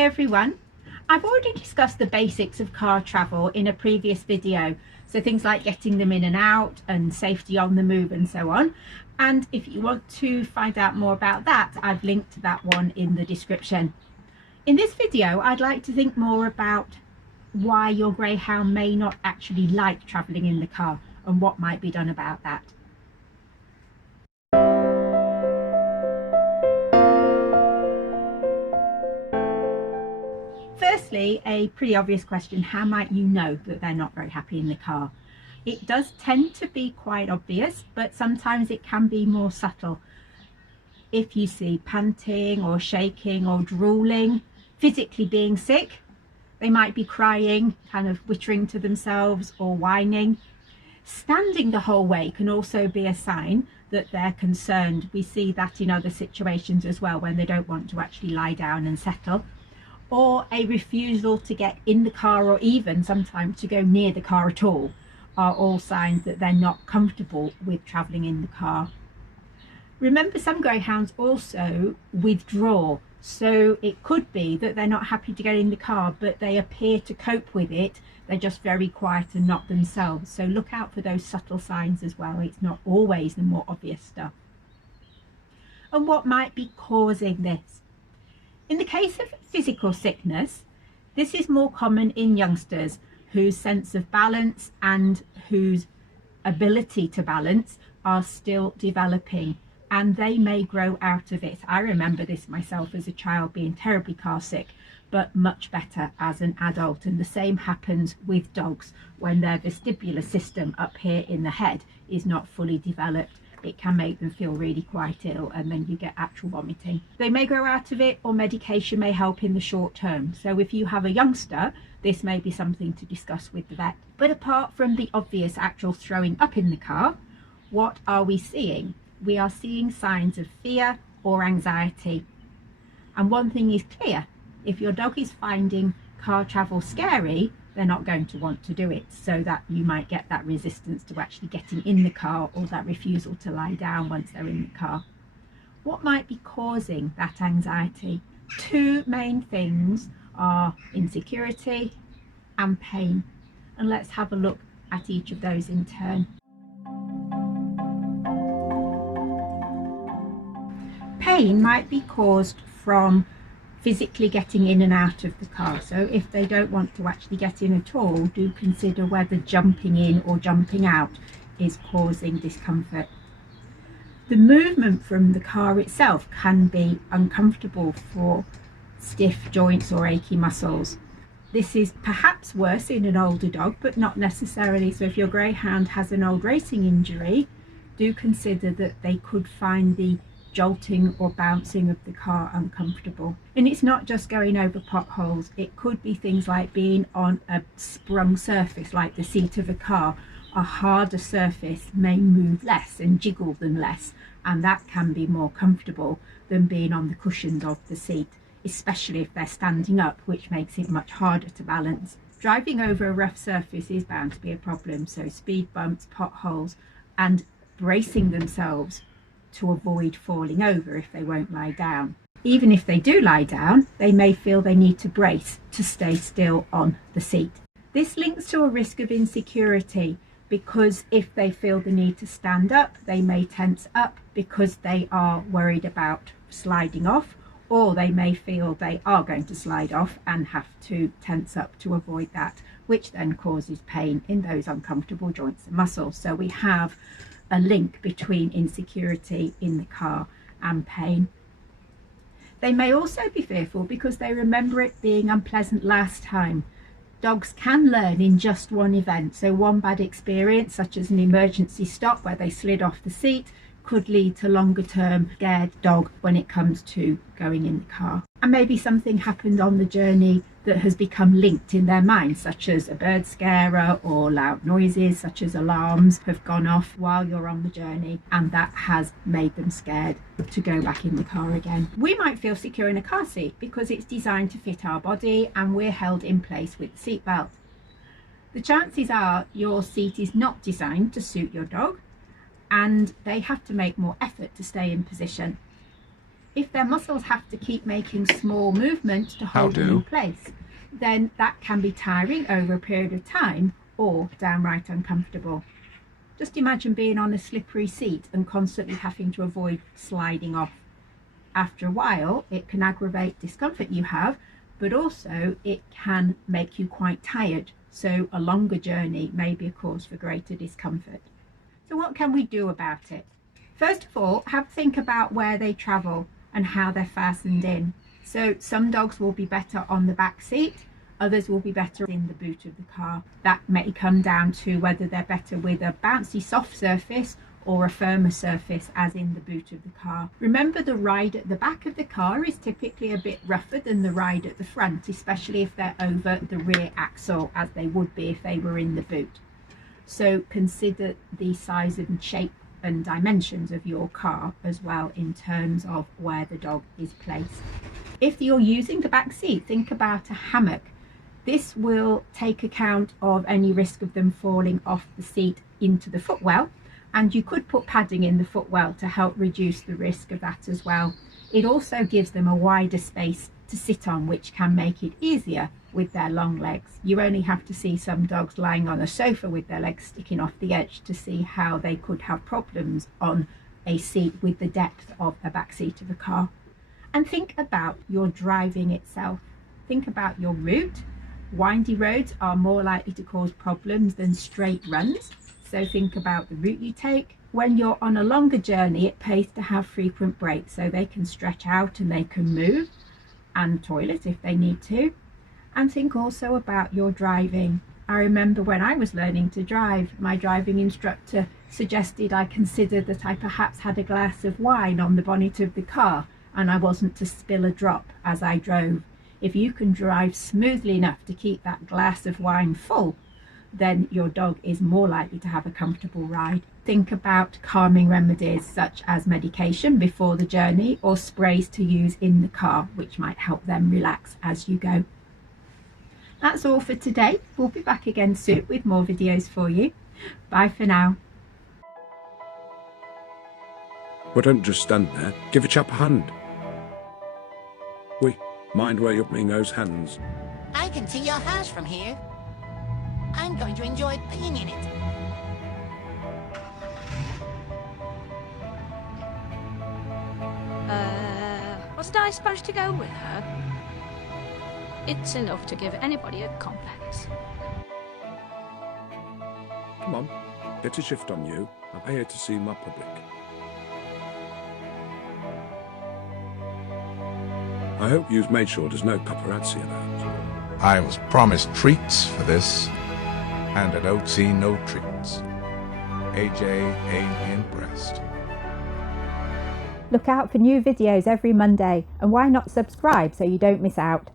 Hi everyone. I've already discussed the basics of car travel in a previous video, so things like getting them in and out and safety on the move and so on. And if you want to find out more about that, I've linked that one in the description. In this video, I'd like to think more about why your Greyhound may not actually like travelling in the car and what might be done about that. Firstly, a pretty obvious question: how might you know that they're not very happy in the car? It does tend to be quite obvious, but sometimes it can be more subtle. If you see panting or shaking or drooling, physically being sick, they might be crying, kind of whittering to themselves or whining. Standing the whole way can also be a sign that they're concerned. We see that in other situations as well, when they don't want to actually lie down and settle. Or a refusal to get in the car, or even sometimes to go near the car at all, are all signs that they're not comfortable with travelling in the car. Remember, some Greyhounds also withdraw, so it could be that they're not happy to get in the car, but they appear to cope with it. They're just very quiet and not themselves. So look out for those subtle signs as well. It's not always the more obvious stuff. And what might be causing this? In the case of physical sickness, this is more common in youngsters whose sense of balance and whose ability to balance are still developing, and they may grow out of it. I remember this myself as a child, being terribly car sick, but much better as an adult. And the same happens with dogs. When their vestibular system up here in the head is not fully developed, it can make them feel really quite ill, and then you get actual vomiting. They may grow out of it, or medication may help in the short term. So if you have a youngster, this may be something to discuss with the vet. But apart from the obvious actual throwing up in the car, what are we seeing? We are seeing signs of fear or anxiety. And one thing is clear: if your dog is finding car travel scary, they're not going to want to do it, so that you might get that resistance to actually getting in the car, or that refusal to lie down once they're in the car. What might be causing that anxiety? Two main things are insecurity and pain, and let's have a look at each of those in turn. Pain might be caused from physically getting in and out of the car. So if they don't want to actually get in at all, do consider whether jumping in or jumping out is causing discomfort. The movement from the car itself can be uncomfortable for stiff joints or achy muscles. This is perhaps worse in an older dog, but not necessarily. So if your Greyhound has an old racing injury, do consider that they could find the jolting or bouncing of the car uncomfortable. And it's not just going over potholes. It could be things like being on a sprung surface, like the seat of a car. A harder surface may move less and jiggle them less, and that can be more comfortable than being on the cushions of the seat, especially if they're standing up, which makes it much harder to balance. Driving over a rough surface is bound to be a problem, so speed bumps, potholes, and bracing themselves to avoid falling over if they won't lie down. Even if they do lie down, they may feel they need to brace to stay still on the seat. This links to a risk of insecurity, because if they feel the need to stand up, they may tense up because they are worried about sliding off, or they may feel they are going to slide off and have to tense up to avoid that, which then causes pain in those uncomfortable joints and muscles. So we have a link between insecurity in the car and pain. They may also be fearful because they remember it being unpleasant last time. Dogs can learn in just one event, so one bad experience, such as an emergency stop where they slid off the seat, could lead to longer term scared dog when it comes to going in the car. And maybe something happened on the journey that has become linked in their mind, such as a bird scarer, or loud noises such as alarms have gone off while you're on the journey, and that has made them scared to go back in the car again. We might feel secure in a car seat because it's designed to fit our body and we're held in place with the seat belt. The chances are your seat is not designed to suit your dog, and they have to make more effort to stay in position. If their muscles have to keep making small movements to hold them in place, then that can be tiring over a period of time or downright uncomfortable. Just imagine being on a slippery seat and constantly having to avoid sliding off. After a while, it can aggravate discomfort you have, but also it can make you quite tired. So a longer journey may be a cause for greater discomfort. So what can we do about it? First of all, have a think about where they travel and how they're fastened in. So some dogs will be better on the back seat, others will be better in the boot of the car. That may come down to whether they're better with a bouncy soft surface or a firmer surface, as in the boot of the car. Remember, the ride at the back of the car is typically a bit rougher than the ride at the front, especially if they're over the rear axle, as they would be if they were in the boot. So consider the size and shape and dimensions of your car as well in terms of where the dog is placed. If you're using the back seat, think about a hammock. This will take account of any risk of them falling off the seat into the footwell, and you could put padding in the footwell to help reduce the risk of that as well. It also gives them a wider space to sit on, which can make it easier with their long legs. You only have to see some dogs lying on a sofa with their legs sticking off the edge to see how they could have problems on a seat with the depth of a back seat of a car. And think about your driving itself. Think about your route. Windy roads are more likely to cause problems than straight runs. So think about the route you take. When you're on a longer journey, it pays to have frequent breaks so they can stretch out and they can move and toilet if they need to. And think also about your driving. I remember when I was learning to drive, my driving instructor suggested I consider that I perhaps had a glass of wine on the bonnet of the car and I wasn't to spill a drop as I drove. If you can drive smoothly enough to keep that glass of wine full, then your dog is more likely to have a comfortable ride. Think about calming remedies such as medication before the journey or sprays to use in the car, which might help them relax as you go. That's all for today. We'll be back again soon with more videos for you. Bye for now. Well, don't just stand there. Give a chap a hand. Wait, mind where you're putting those hands. I can see your house from here. I'm going to enjoy being in it. Wasn't I supposed to go with her? It's enough to give anybody a complex. Come on, get a shift on you. I'm here to see my public. I hope you've made sure there's no paparazzi about. I was promised treats for this, and I don't see no treats. AJ ain't impressed. Look out for new videos every Monday, and why not subscribe so you don't miss out?